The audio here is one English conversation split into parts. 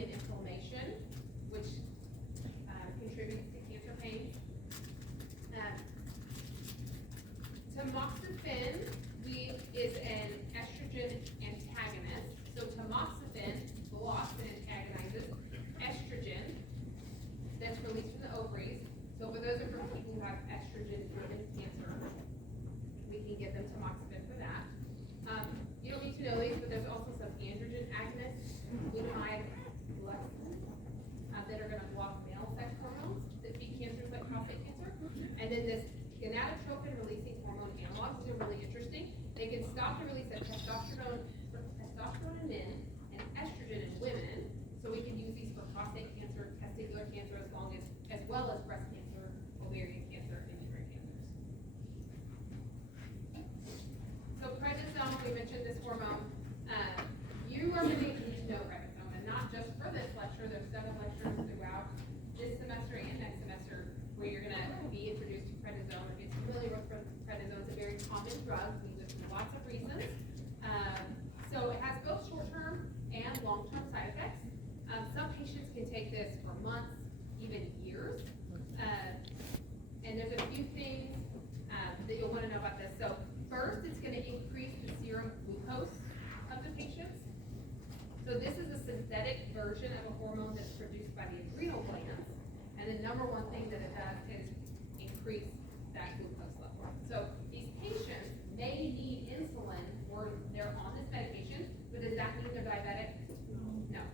swelling and inflammation, which contributes to cancer pain. Tamoxifen is an estrogen antagonist. So tamoxifen blocks and antagonizes estrogen that's released from the ovaries. So for those are from people who have estrogen-driven cancer, we can give them tamoxifen for that. You don't need to know these, but there's also some androgen agonists, glutamide, that are going to block male sex hormones that feed cancers like prostate cancer. And then this gonadotropin-releasing hormone analogs, these are really interesting. They can stop the release of testosterone in men and estrogen in women. So we can use these for prostate cancer, testicular cancer, as well as breast cancer, ovarian cancer, and uterine cancers. So prednisone, we mentioned this hormone. You are going to need to know prednisone, and not just for this lecture. There's 7 lectures throughout this semester and next semester where you're going to be introduced to prednisone or get familiar with prednisone. It's a very common drug. We use it for lots of reasons. So it has both short-term and long-term side effects. Some patients can take this for months, even years. And there's a few things that you'll want to know about this. So first, it's going to increase the serum glucose of the patients. So this is a synthetic version of a hormone that's produced by the adrenal glands. And the number one thing that it does is increase that glucose level. So these patients may need insulin or they're on this medication, but does that mean they're diabetic? No.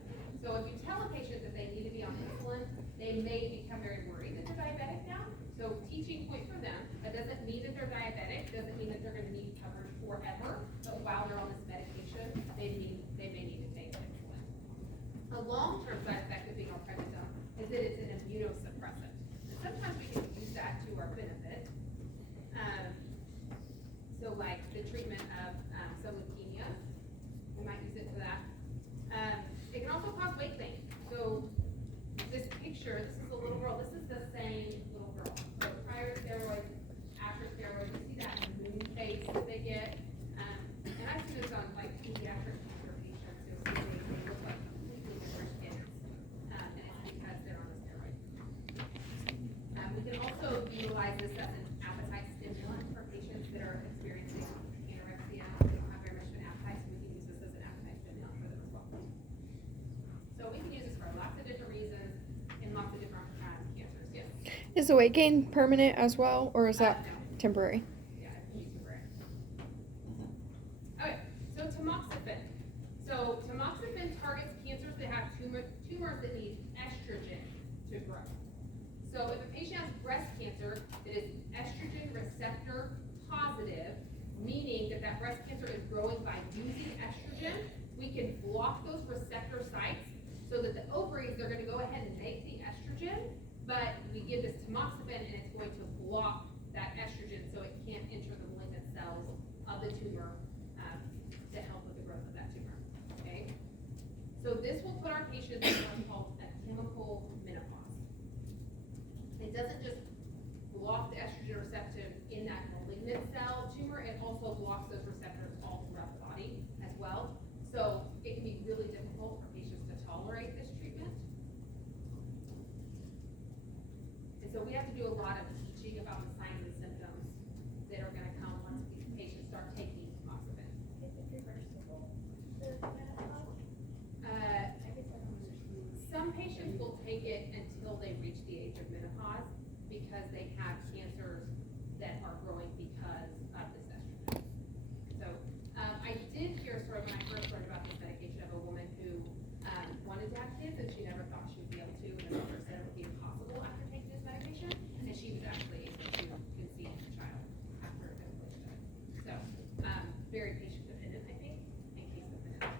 So if you tell a patient that they need to be on insulin, they may become very worried that they're diabetic now. So teaching point for them, that doesn't mean that they're diabetic, doesn't mean that they're going to need coverage forever, but while they're on this medication, they may need to take insulin. A long-term side effect of being on prednisone is that it's an immunosuppressant. And sometimes we can use that to our benefit. So like the treatment of some leukemia, we might use it for that. It can also cause weight gain. So this picture, this is a little girl. This is the same little girl. So prior to steroids, after steroids, you see that moon face that they get. And I see this on like pediatric cancer patients. You'll see they look like completely different kids. And it's because they're on the steroid. We can also utilize this as an appetite stimulant for patients that are experiencing anorexia. They don't have very much of an appetite, so we can use this as an appetite stimulant for them as well. So we can use this for lots of different reasons in lots of different cancers, yes. Is the weight gain permanent as well, or is that No. temporary? Yeah, it can be temporary. Okay, so tamoxifen. So tamoxifen targets cancers that have tumors that need estrogen to grow. So if a patient has breast cancer that is estrogen receptor positive, meaning that that breast cancer is growing by using estrogen, we can block those receptor sites so that the ovaries are going to go ahead and make the estrogen, but we give this tamoxifen and it's going to block that estrogen so it can't enter the malignant cells of the tumor to help with the growth of that tumor. Okay? So this will put our patients in what's called a chemical menopause. It doesn't just block the estrogen receptor in that malignant cell tumor, it also blocks those receptors all throughout the body as well. So it can be really difficult for patients to tolerate this treatment. And so we have to do a lot of teaching about the signs and symptoms that are going to come once these patients start taking tamoxifen. Is it reversible? Some patients will take it until they reach the age of menopause because they have cancers that are growing because of this estrogen. So I did hear a story when I first learned about this medication of a woman who wanted to have kids and she never thought she would be able to, and the doctor said it would be impossible after taking this medication, and she was actually able to conceive a child after a medication. So very patient dependent, I think, and case dependent.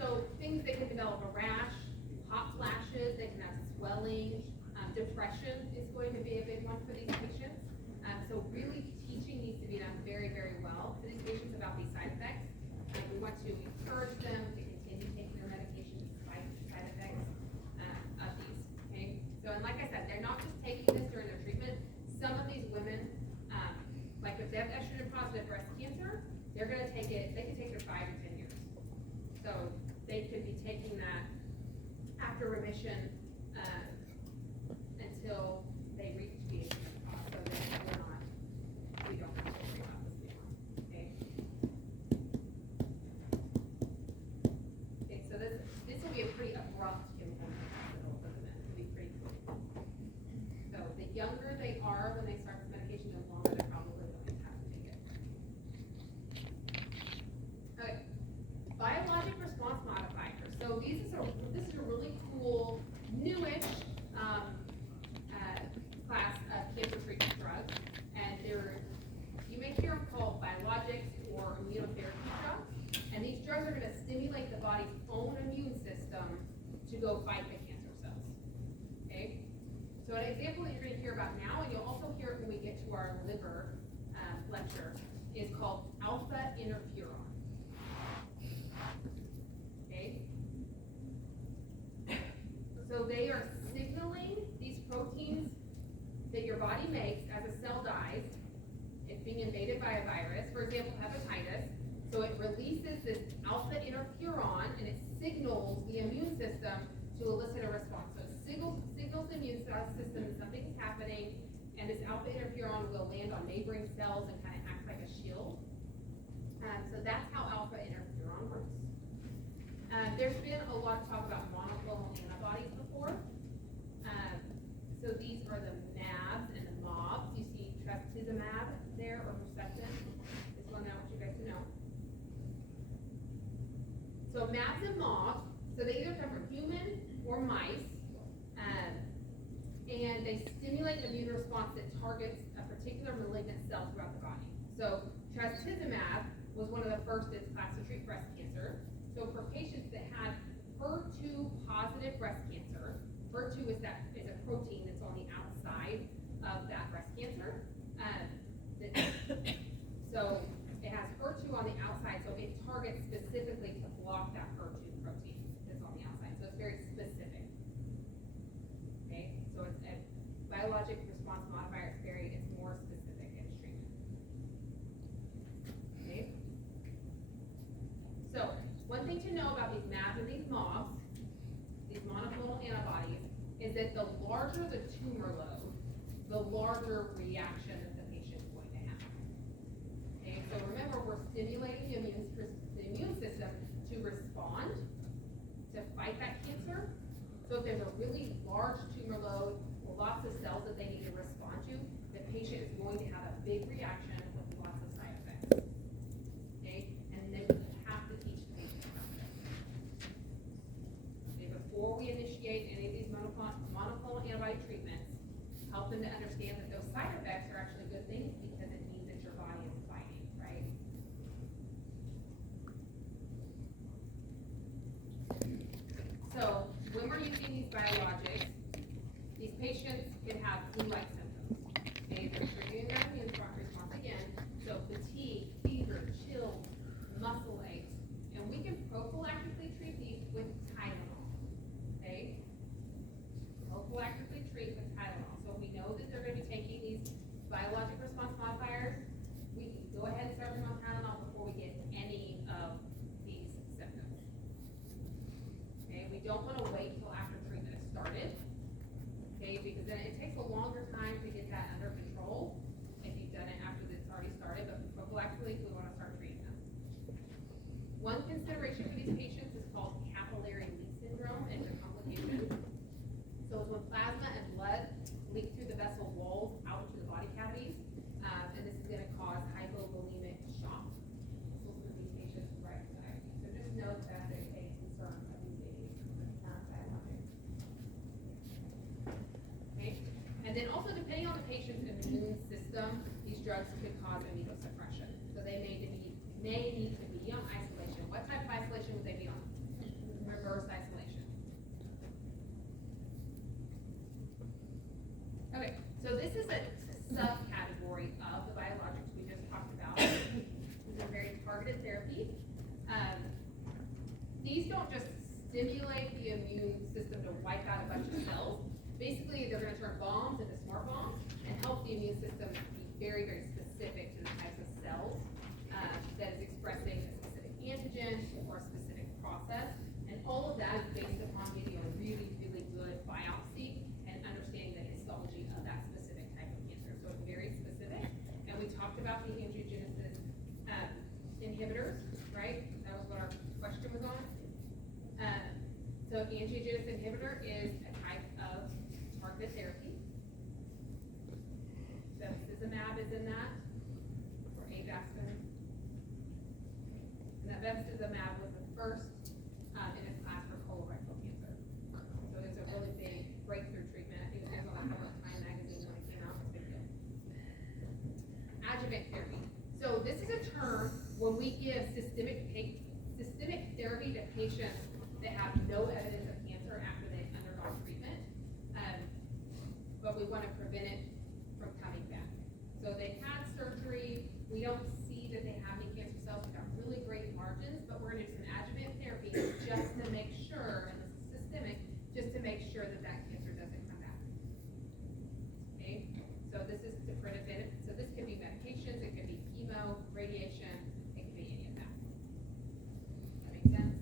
So things that can develop a rash, hot flashes, they can have swelling, depression is going to be a big one for these patients. So really teaching needs to be done very, very well for these patients about these side effects. We want to encourage them to continue taking their medication despite the side effects of these. Okay. So and like I said, they're not just taking this during their treatment. Some of these women, like if they have estrogen positive breast cancer, they're going to take it. They can take it for 5 to 10 years. So they could be taking that after remission, until they reach the age of menopause, so that we don't have to worry about this anymore, okay? Okay, so this will be a pretty abrupt component hospital for the men, it'll be pretty quick. So the younger they are when they start this medication, the longer they're probably going to have to take it. Okay, biologic response modifiers. So this is a really cool, newish, class of cancer treatment drugs. And you may hear them called biologics or immunotherapy drugs. And these drugs are gonna stimulate the body's own immune system to go fight the cancer cells, okay? So an example that you're gonna hear about now, and you'll also hear it when we get to our liver lecture, is called alpha interferon. Okay? So they are signaling these proteins that your body makes as a cell dies. It's being invaded by a virus, for example, hepatitis. So it releases this alpha interferon and it signals the immune system to elicit a response. So it signals the immune system that something is happening, and this alpha interferon will land on neighboring cells and kind of act like a shield. So that's how alpha interferon works. There's been a lot of talk about monoclonal antibodies before. So these are the MABs and the MOBs. You see trastuzumab there, or Herceptin. This one I want you guys to know. So MABs and MOBs, so they either come from human or mice, and they stimulate an immune response that targets a particular malignant cell throughout the body. So trastuzumab was one of the first in its class to treat breast cancer. So for patients that had HER2 positive breast cancer, HER2 is a protein that's on the outside of that breast cancer. So it has HER2 on the outside, so it targets specifically to block that HER2 protein that's on the outside. So it's very specific. Okay, so it's a biologic response modifier. It's more specific in its treatment. Okay. So one thing to know about these MABs and these MOBs, these monoclonal antibodies, is that the larger the tumor load, the larger reaction that the patient is going to have. Okay, so remember, we're stimulating the immune system to respond, to fight that cancer. So if there's a really large tumor load, or lots of cells that they need to respond to, the patient is going to have a big reaction with lots of side effects. Okay, and then we have to teach the patient about this. Okay, before we initiate any of these monoclonal antibody treatments, help them to understand that those side effects are actually good things because it means that your body is fighting, right? So when we're using these biologics, these patients can have flu-like symptoms. Okay, they're triggering their immune response again. So fatigue, fever, chills, muscle aches, and we can prophylactically treat these with Tylenol. Okay, prophylactically treat with Tylenol. So we know that they're going to be taking these biologic response modifiers. We can go ahead and start them on Tylenol before we get any of these symptoms. Okay, we don't want to wait until after treatment is started. Okay, because then it takes a longer time to get that under control if you've done it after it's already started, but prophylactically we want to start treating them. One consideration for these patients is called capillary leak syndrome and their complications. So it's when plasma and blood leak through the vessel walls out to the body cavities, and this is going to cause hypovolemic shock. So for these patients with anxiety. So just note that there's a concern of using these biologics. Okay, and then also depending on the patient's immune system, these drugs could cause immunosuppression. So they may need to be on isolation. What type of isolation would they be on? Reverse isolation. Okay, so this is a subcategory of the biologics we just talked about. These are very targeted therapies. These don't just stimulate the immune system to wipe out a bunch of cells. Basically, they're going to turn bombs into smart bombs and help the immune system be very, very specific to the types of cells that is expressing a specific antigen or a specific process. And all of that is based upon getting a really So angiogenesis inhibitor is a type of targeted therapy. Bevacizumab is in that, or Avastin. And that bevacizumab was the first in its class for colorectal cancer. So it's a really big breakthrough treatment. I think it was on the cover of Time magazine when it came out. It's a big deal. Adjuvant therapy. So this is a term when we give systemic therapy to patients that have no evidence of cancer after they've undergone treatment, but we want to prevent it from coming back. So they've had surgery, we don't see that they have any cancer cells, we've got really great margins, but we're going to do some adjuvant therapy just to make sure, and this is systemic, just to make sure that that cancer doesn't come back. Okay, so this is to prevent it. So this could be medications, it could be chemo, radiation, it could be any of that. That make sense?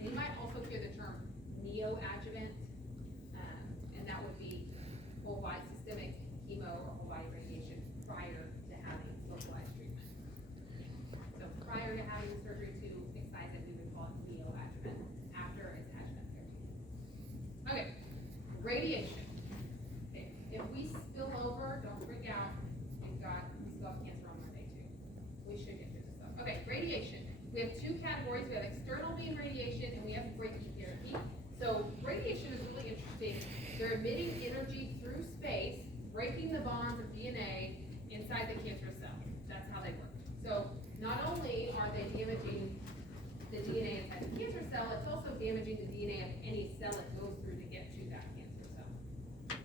You might also hear the term neoadjuvant, and that would be whole-body systemic chemo or whole-body radiation prior to having localized treatment. So prior to having the surgery to excise it, we would call it neoadjuvant. After, it's adjuvant therapy. Okay, radiation. Okay. If we spill over, don't freak out. We still have cancer on Monday too. We should get through this stuff. Okay, radiation. We have two categories. We have external beam radiation and we have brachytherapy. So radiation is really interesting. They're emitting energy through space, breaking the bonds of DNA inside the cancer cell. That's how they work. So not only are they damaging the DNA inside the cancer cell, it's also damaging the DNA of any cell it goes through to get to that cancer cell.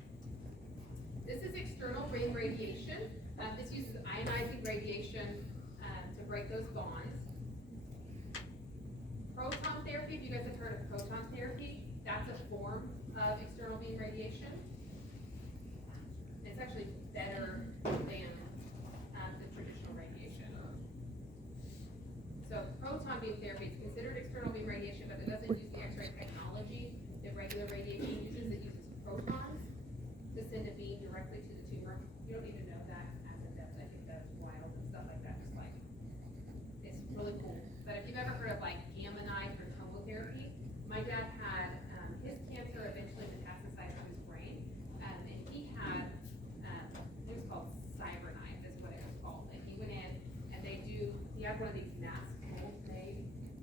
This is external beam radiation. This uses ionizing radiation to break those bonds. Proton therapy, if you guys have heard of proton therapy, that's a form of external beam radiation. It's actually better than the traditional radiation. So proton beam therapy is considered external beam radiation, but it doesn't use the X-ray technology that regular radiation uses. It uses protons to send a beam directly to the tumor. You don't need to know that as in depth. I think that's wild and stuff like that. Just like, it's really cool. But if you've ever heard of like gamma knife or tomotherapy, my dad had his cancer eventually metastasized to his brain, and he had it was called CyberKnife is what it was called. And he went in and he had one of these mask molds made,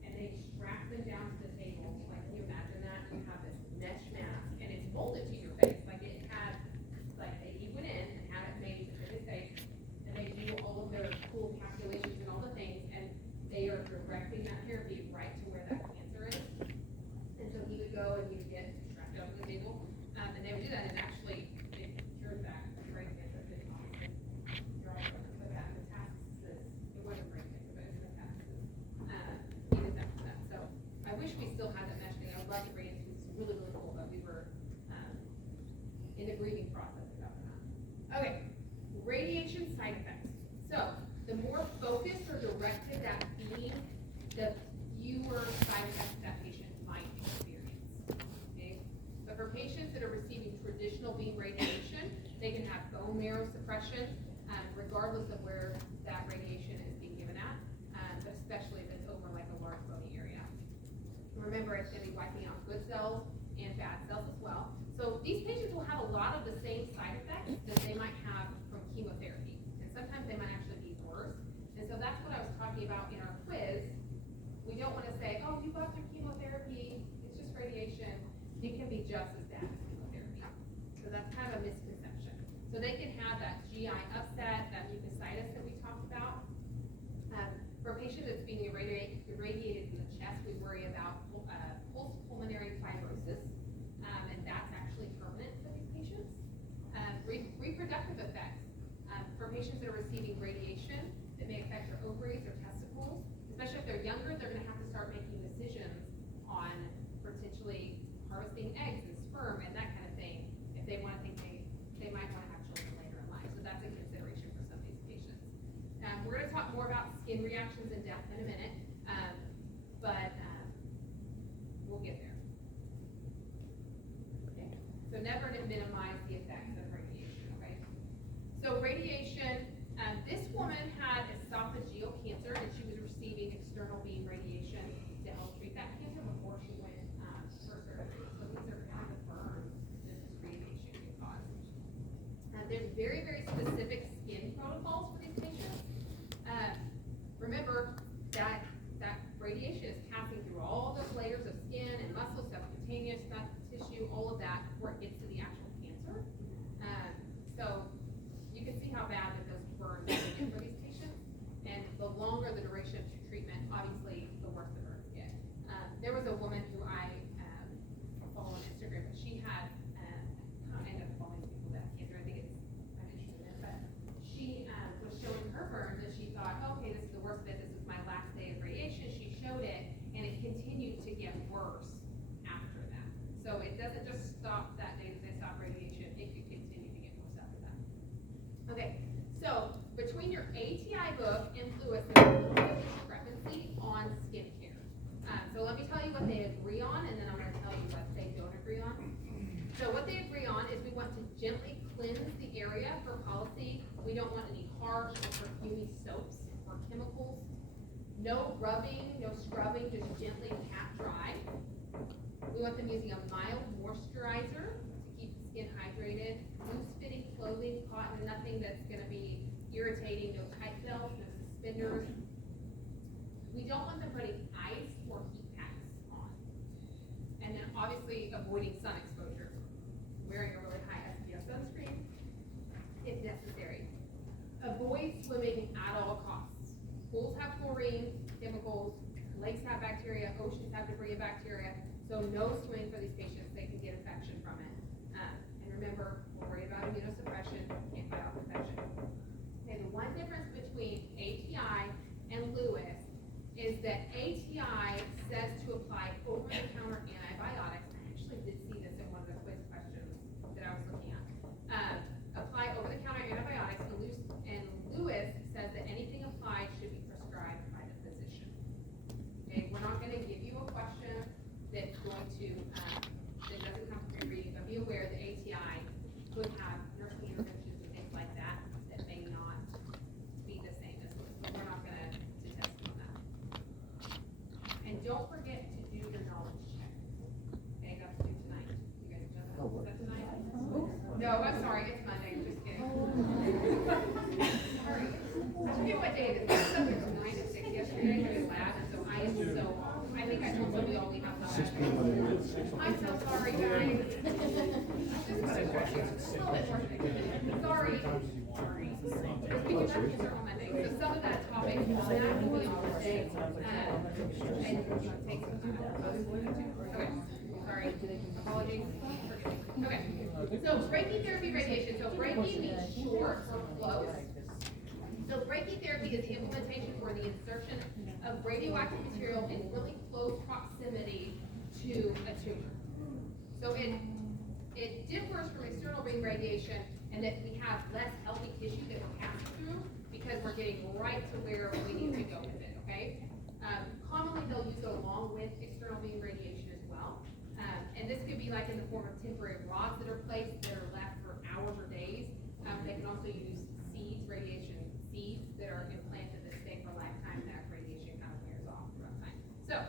and they strapped them down to the table. Like, can you imagine that? You have this mesh mask, and it's molded to your face. Like it had, he went in and had it made to fit his face, and they do all of their cool calculations and all the things, and they are directing that therapy right to where that cancer is. And so he would go and he would get strapped down to the table, and they would do that, and actually it cured that brain cancer. But obviously, you're all going to put that metastasis. It wasn't brain cancer, but it was metastasis. He did that for that. So I wish we still had that mesh thing. I would love to bring it to. It's really, really cool, but we were in the grieving process about that. Okay, radiation side effects. So the more focused or directed that beam, the fewer side effects that patient might experience. Okay, but for patients that are receiving traditional beam radiation, they can have bone marrow suppression, regardless of where that radiation is being given at, but especially if it's over like a large bony area. Remember, it's going to be wiping out good cells and bad cells as well. So these patients will have a lot of the same side effects that they might have from chemotherapy, and sometimes they might actually be worse. And so that's what I was talking about in our quiz. We don't want to say, oh, you got through chemotherapy, it's just radiation. It can be just as bad as chemotherapy. So that's kind of a misconception. So they can have that GI upset, that mucositis that we talked about. For a patient that's being irradiated in the chest, we worry about pulmonary fibrosis, and that's actually permanent for these patients. Reproductive effects. For patients that are receiving radiation, that may affect their ovaries or testicles, especially if they're younger, they're going to have to start making decisions on potentially harvesting eggs and sperm and that kind of thing if they want to think they might want to have children later in life. So that's a consideration for some of these patients. We're going to talk more about skin reactions and death in a minute, but we'll get there. Okay. So never minimize the effects of radiation, okay? So radiation, this woman had esophageal cancer and she was receiving external beam radiation to help treat that cancer. that before it gets to the actual cancer. So you can see how bad that those burns are for these patients, and the longer the duration of treatment, obviously, the worse the burns get. There was a woman who I follow on Instagram, but she had, I end up following people that have cancer, I think I'm interested in it, but she was showing her burns, and she thought, okay, this is the worst bit, this is my last day of radiation. She showed it, and it continued to get worse after that. So it doesn't just stop that day that they stop radiation, it could continue to get worse after that. Okay, so between your ATI book and Lewis, there's a little bit of discrepancy on skincare. So let me tell you what they agree on, and then I'm going to tell you what they don't agree on. So what they agree on is we want to gently cleanse the area for policy. We don't want any harsh or perfumey soaps or chemicals. No rubbing, no scrubbing, just gently pat dry. We want them using a mild moisturizer to keep the skin hydrated. Loose-fitting clothing, cotton, nothing that's going to be irritating, no tight belts, no suspenders. We don't want them putting ice or heat packs on. And then obviously avoiding sun exposure. Wearing a really high SPF sunscreen if necessary. Avoid swimming at all costs. Pools have chlorine, chemicals, lakes have bacteria, oceans have debris and bacteria, so no swimming for these patients, they can get infection from it. And remember, we're worried about immunosuppression, can't fight off infection. Okay, the one difference between ATI and Lewis is that ATI says to apply over-the-counter antibiotics. I actually did see this in one of the quiz questions that I was looking at. Apply over-the-counter antibiotics, and Lewis says that anything applied should be prescribed by the physician. Okay, we're not going to give you a question that's going to, that doesn't come from reading, but be aware that ATI could have nursing interventions and things like that that may not be the same as Lewis, but we're not going to test on that. And don't forget to do your knowledge check. Okay, that's due tonight. You guys have done that? Is that tonight? No, I'm sorry, it's Monday, I'm just kidding. Sorry. I forget what day it is. I was up there from 9 to 6 yesterday doing lab, and so I am so off. I think I told somebody all we have to. 6 p.m. I'm so sorry, guys. Just put a question. A little bit more. Sorry. Sorry. Just because our kids are on Monday, so some of that topic will not be on Monday. And take some time out. Okay, sorry. Apologies. Forgive me. Okay. So brachytherapy radiation. So brachy means short or close. So brachytherapy is the implementation or the insertion of radioactive material in really close proximity to a tumor. So it differs from external beam radiation in that we have less healthy tissue that we're passing through because we're getting right to where we need to go with it, okay? Commonly they'll use it along with external beam radiation as well. And this could be like in the form of temporary rods that are placed that are left for hours or days. They can also use seeds, radiation seeds that are implanted that stay for a lifetime. That radiation kind of wears off throughout time. So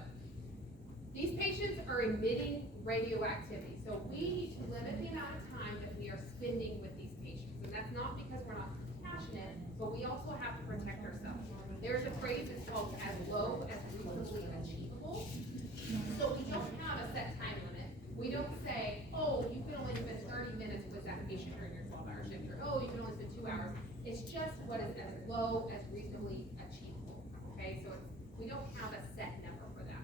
these patients are emitting radioactivity. So we need to limit the amount of time that we are spending with these patients. And that's not because we're not passionate, but we also have to protect ourselves. There's a phrase that's called as low as reasonably achievable. So we don't have a set time limit. We don't say, oh, you can only spend 30 minutes with that patient during your 12-hour shift, or oh, you can only spend 2 hours. It's just what is as low as reasonably achievable, okay? So we don't have a set number for that.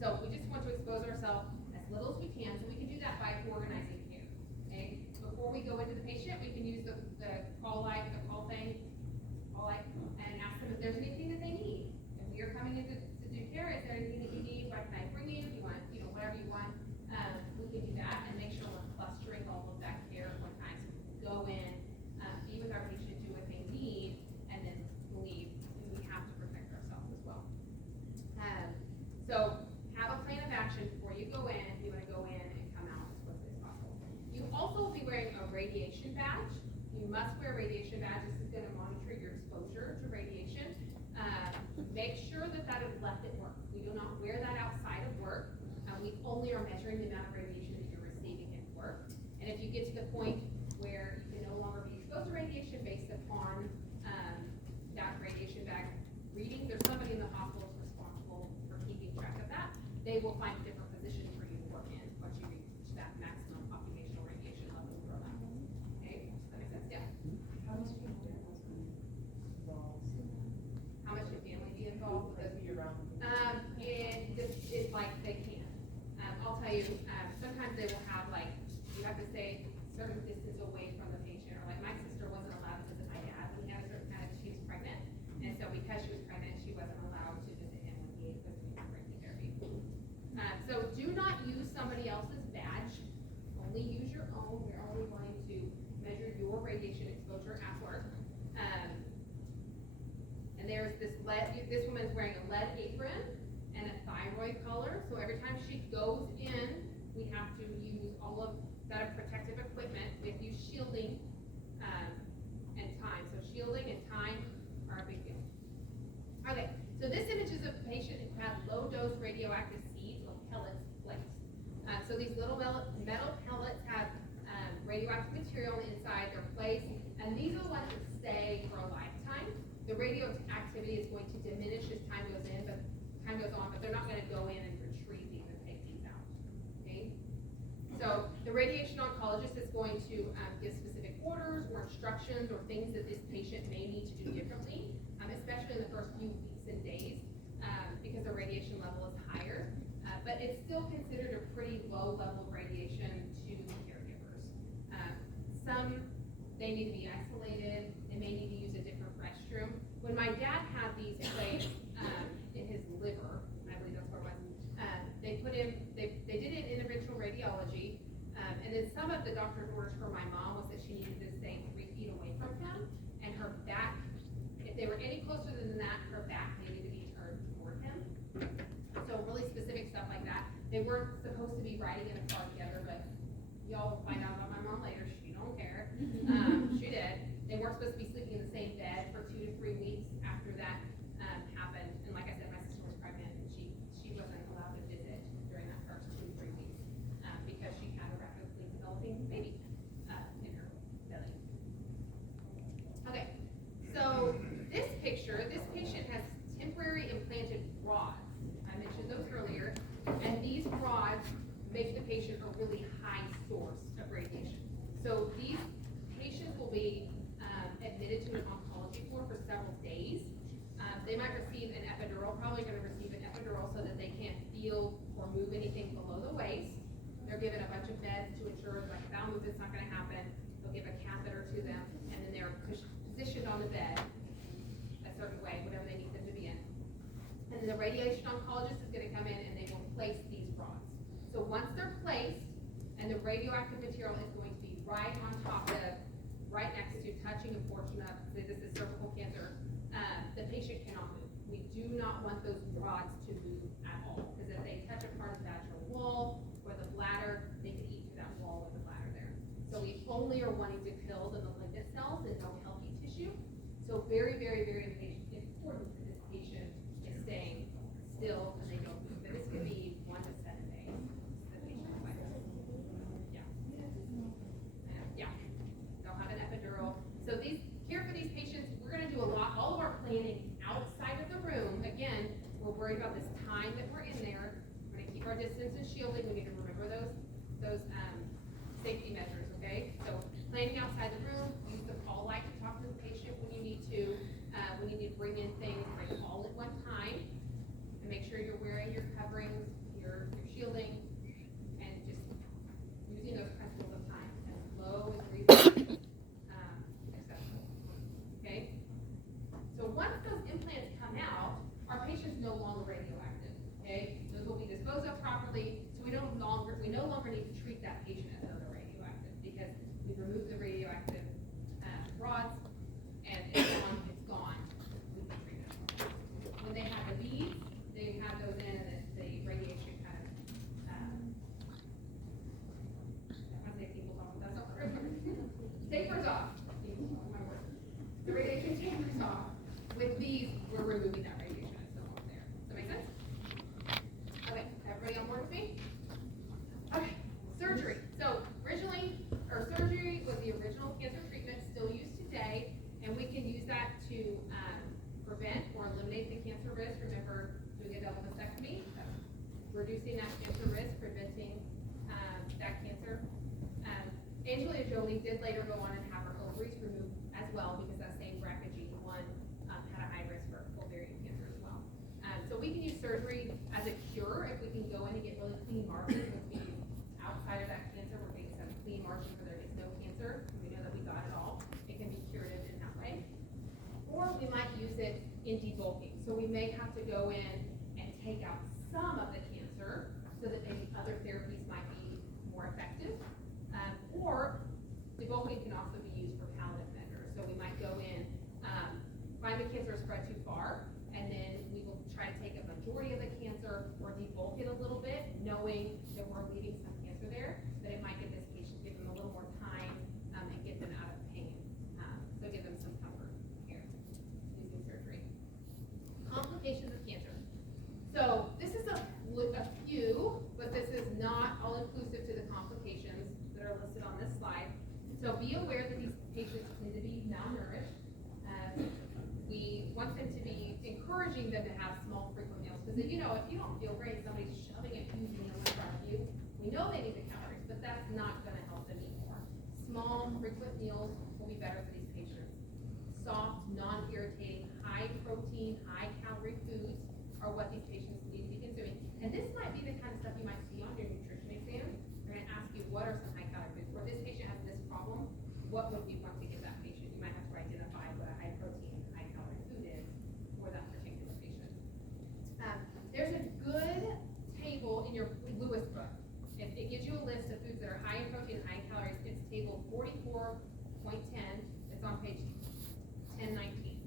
So we just want to expose ourselves as little as we can, so we can do that by organizing care, okay? Before we go into the patient, we can use the call light, and ask them if there's anything that they need. If we are coming in to do care, is there anything that you need? What can I bring you? If you want, whatever you want, we can do that and make sure we're clustering all of that care at one time. So we can go in, be with our patient, do what they need, and then leave. And we have to protect ourselves as well. So have a plan of action before you go in. You want to go in and come out as quickly as possible. You also will be wearing a radiation badge. You must wear a radiation badge. This is going to monitor your exposure to radiation. Make sure that that is left at work. We do not wear that outside of work. We only are measuring the amount of radiation that you're receiving at work. And if you get to the point where you can no longer be exposed to radiation based upon that radiation bag reading, there's somebody in the hospital who's responsible for keeping track of that. They will find a different position for you to work in once you reach that maximum occupation tell you, sometimes they will have like, you have to stay a certain distance away from the patient, or like my sister wasn't allowed to visit my dad when he had a certain kind of, she was pregnant. And so because she was pregnant, she wasn't allowed to visit him when he was doing brachytherapy. So do not use somebody else's badge, only use your own. We're only going to measure your radiation exposure at work. And there's this woman's wearing a lead apron and a thyroid collar, so every time she goes in, we have to use all of that protective equipment. We have to use shielding and time. So shielding and time are a big deal. Okay, so this image is a patient who had low-dose radioactive seeds or pellets placed. So these little metal pellets have radioactive material inside. They're placed, and these are the ones that stay for a lifetime. The radioactivity is going to diminish as time goes on, but they're not going to go in and retrieve these and take these out. Okay. So the radiation oncologist is going to give specific orders or instructions or things that this patient may need to do differently, especially in the first few weeks and days, because the radiation level is higher. But it's still considered a pretty low level of radiation to caregivers. Some, they need to be isolated. They may need to use a different restroom. When my dad had these placed in his liver, I believe that's where it was, they did it in interventional radiology, and then some of the doctor's orders for my mom was that she needed to stay 3 feet away from him, and her back, if they were any closer than that, her back needed to be turned toward him. So really specific stuff like that. They weren't supposed to be riding in a car together, but y'all will find out about my mom later. She don't care. She did. They weren't supposed to be sleeping in the same bed for 2 to 3 weeks after that happened. And like I said, my sister was pregnant, and she wasn't allowed to visit during that first 2 to 3 weeks because she had a rapidly developing baby in her belly. Okay, so this picture, this patient has temporary implanted rods. I mentioned those earlier, and these rods make the patient a really high source of radiation. So these patients will be admitted to an oncology floor for several days. They might receive an epidural, probably going to receive an epidural so that they can't feel or move anything below the waist. They're given a bunch of meds to ensure that like bowel movement's not going to happen. They'll give a catheter to them, and then they're positioned on the bed a certain way, whatever they need them to be in. And then the radiation oncologist is going to come in and they will place these rods. So once they're placed, and the radioactive material is going to be right on top of, right next to, touching a portion of, say this is cervical cancer, the patient cannot move. We do not want those rods to move at all, because if they touch a part of the vaginal wall or the bladder, they can eat through that wall with the bladder there. So we only are wanting to kill the malignant cells and no healthy tissue. So very, very, very important that this patient is staying still and they don't move. And this could be 1 to 7 days. The patient is like this. Yeah. They'll have an epidural. So here for these patients, we're going to do all of our planning outside of the room. Again, we're worried about this time that we're in there. We're going to keep our distance and shielding. We need to remember those safety measures, okay? So planning outside the room, use the call light to talk to the patient when you need to. When you need to bring in things, bring all at one time. And make sure you're wearing your coverings, your shielding, and just using those principles of time as low as reasonable. Accessible. Okay? So once those implants come out, our patient's no longer radioactive. Okay? Those will be disposed of properly, so we no longer need to treat that patient as though they're radioactive because we've removed the radioactive rods and it's gone. We can treat it. When they have the beads, they have those in and the radiation kind of I say people's off, that's not the right word. Tapers off. My word. The radiation tapers off. With these, we're removing that radiation that's no longer there. Does that make sense? Okay, everybody on board with me? Okay, surgery. So surgery was the original cancer treatment, still used today, and we can use that to prevent or eliminate the cancer risk. Remember, doing a double mastectomy, reducing that cancer risk, preventing that cancer. Angelina Jolie did later go on and have her ovaries removed as well because that same BRCA-GE1 had a high risk for ovarian cancer as well. So we can use surgery as a cure if we can go in and get really clean markers, which means may have to go in and take out some of the cancer so that maybe other therapies might be more effective. Or debulking can also be used for palliative measures. So we might go in, find the cancer spread too far, and then we will try to take a majority of the cancer or debulk it a little bit, knowing that we're leaving some cancer there, but it might give this patient, give them a little more time, and get them out of pain. So give them some comfort here using surgery. Complications of cancer. So this is a few, but this is not all inclusive to the complications that are listed on this slide. So be aware that these patients tend to be malnourished. We want them to be encouraging them to have small, frequent meals, because if you don't feel great, somebody's shoving a huge meal in front of you. We know they need the calories, but that's not going to help them eat more. Small, frequent meals will be better for these patients. Soft, non-irritating, high protein, high calorie foods are what these patients need to be consuming. And this might be the kind of stuff you might see on your nutrition exam. They're going to ask you, what are some high calorie foods? Or this patient has this problem, what would we want to give that patient? You might have to identify what a high protein, high calorie food is for that particular patient. There's a good table in your Lewis book. It gives you a list of foods that are high in protein and high in calories. It's table 44.10. It's on page 1019.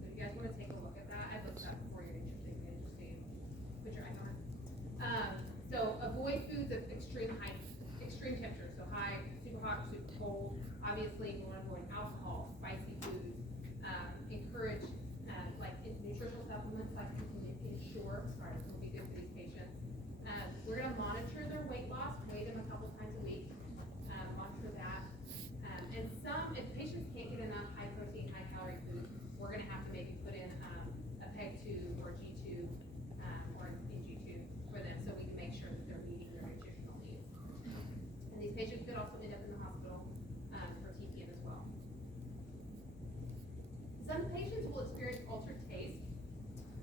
So if you guys want to take a look at that, I looked up before you're interesting. Put your eyes on it. So avoid foods of extreme temperatures. So high, super hot, super cold. Obviously, you want to avoid alcohol, spicy foods. Encourage like nutritional supplements like Ensure. Sorry, this will be good for these patients. We're going to monitor their weight loss, weigh them a couple times a week, monitor that. And if patients can't get enough high protein, high calorie food, we're going to have to maybe put in a PEG tube or G tube or an NG tube for them so we can make sure that they're meeting their nutritional needs. And these patients could also end up in the hospital for TPN as well. Some patients will experience altered taste.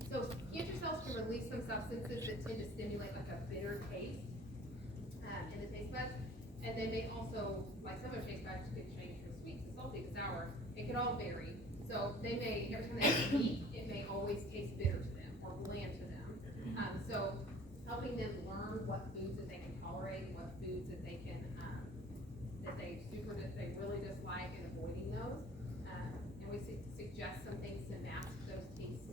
So cancer cells can release some substances that tend to stimulate like a bitter taste in the taste buds. And they may also, like some of their taste buds could change from sweet to salty to sour. It could all vary. So they may, every time they eat, it may always taste bitter to them or bland to them. So helping them learn what foods that they can tolerate, what foods that they can, that they really dislike, and avoiding those. And we suggest some things to mask those tastes.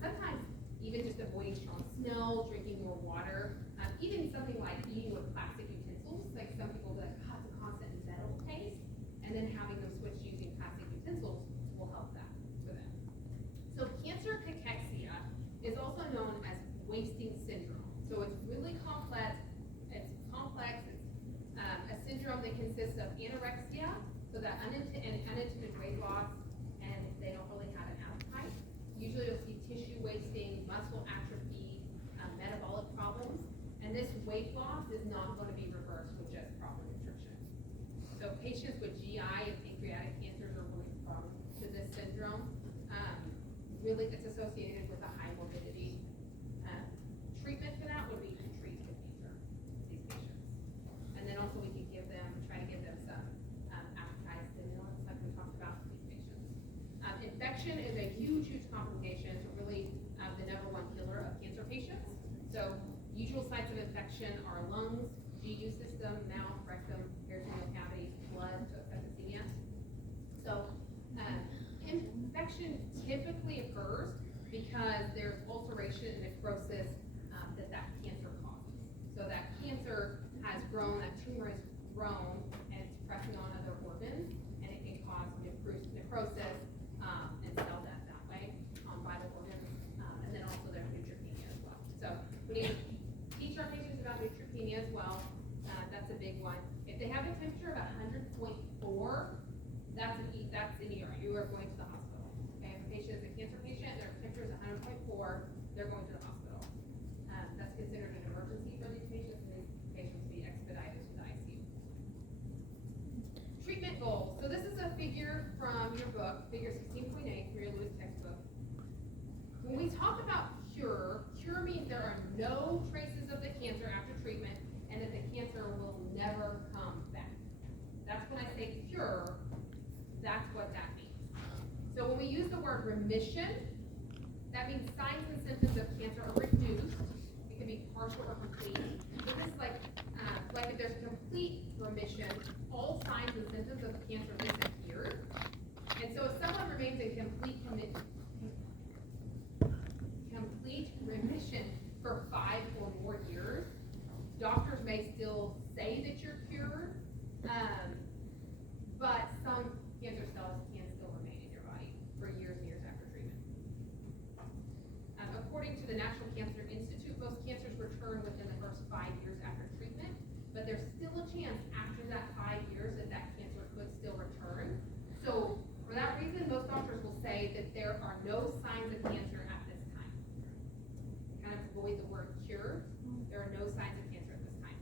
Sometimes even just avoiding strong smell, drinking more water, even something like eating with plastic utensils, like some people that have a constant metal taste, and then having them switch using plastic utensils will help that for them. So cancer cachexia is also known as wasting syndrome. So it's really complex. It's a syndrome that consists of anorexia, so that unintended weight loss, and they don't really have an appetite. Usually you'll see tissue wasting, muscle atrophy, metabolic problems, and this weight loss is not going to be reversed with just proper nutrition. So patients with GI and pancreatic cancers are really prone to this syndrome. Really, it's associated with a high morbidity. Treatment for that would be to treat the cancer, these patients. And then also we could try to give them some appetite stimulants like we talked about for these patients. Infection is a huge complication. It's really the #1 killer of cancer patients. So usual sites of infection are lungs, GU system, mouth, rectum, peritoneal cavities, blood, so septicemia. So infection typically occurs because there's ulceration and necrosis that cancer causes. So that cancer has grown, that tumor has grown, and it's pressing on other organs, and it can cause necrosis and cell death that way on vital organs, and then also there's neutropenia as well. So we need to teach our patients about neutropenia as well. That's a big one. If they have a temperature of 100.4, that's in ER. You are going to the hospital. Okay, if a patient is a cancer patient, their temperature is 100.4, they're going to the hospital. That's considered an emergency for these patients, and these patients be expedited to the ICU. Treatment goals. So this is a figure from your book, figure 16.8 from your Lewis textbook. When we talk about cure means there are no traces of the cancer after treatment, and that the cancer will never come back. That's when I say cure, that's what that means. So when we use the word remission, That means signs and symptoms of cancer are reduced. It can be partial or complete. So this is like if there's complete remission, all signs and symptoms of cancer disappear. And so if someone remains in complete remission for 5 or more years, doctors may still say that you're cured, but some cancer cells can still remain in your body for years and years after treatment. According to the National Cancer Institute, most cancers return within the first 5 years after treatment, but there's still a chance after that 5 years that cancer could still return. So for that reason, most doctors will say that there are no signs of cancer at this time. Kind of avoid the word cure. There are no signs of cancer at this time,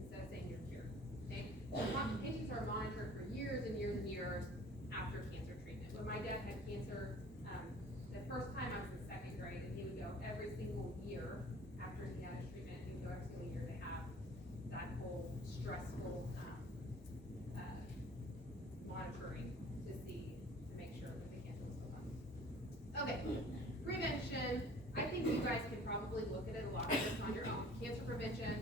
instead of saying you're cured. Okay? Patients are monitored for years and years and years after cancer treatment. When my dad had cancer, the first time I was in 2nd grade, and he would go every single year after he had his treatment, he would go every single year to have that whole stressful monitoring to make sure that the cancer was still gone. Okay, prevention. I think you guys can probably look at it a lot of this on your own. Cancer prevention,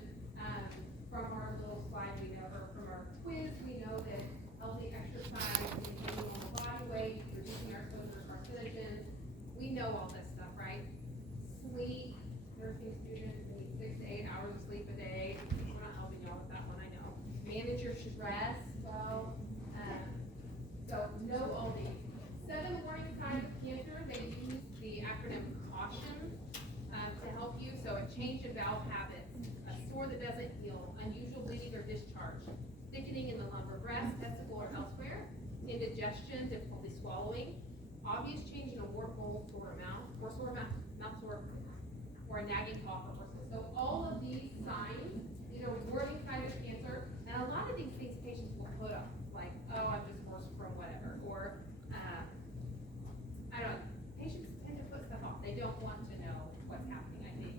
from our little slide we know, or from our quiz, we know that healthy exercise, maintaining normal body weight, reducing our exposure to carcinogens. We know all this stuff, right? Sleep, nursing students need 6 to 8 hours of sleep a day. We're not helping y'all with that one, I know. Manage your stress well. So know all these. 7 warning signs of cancer. They use the acronym CAUTION to help you. So a change in bowel habits, a sore that doesn't heal, unusual bleeding or discharge, thickening in the lumbar breast, testicle, or elsewhere, indigestion, difficulty swallowing, obvious change in a wart, mole, sore mouth, or sore mouth sore, or a nagging cough or hoarseness. So all of these signs, these are warning signs of cancer, and a lot of these things patients will put up, like, oh, I'm just hoarse from whatever, or I don't know. Patients tend to put stuff off. They don't want to know what's happening, I think.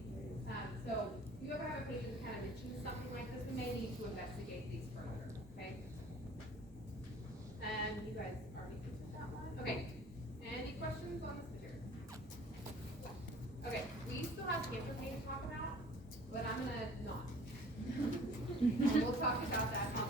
So if you ever have a patient that kind of mentions something like this, we may need to investigate these further, okay? And you guys already answered that one. Okay. Any questions on this material? Okay, we still have cancer pain to talk about, but I'm gonna not. And we'll talk about that on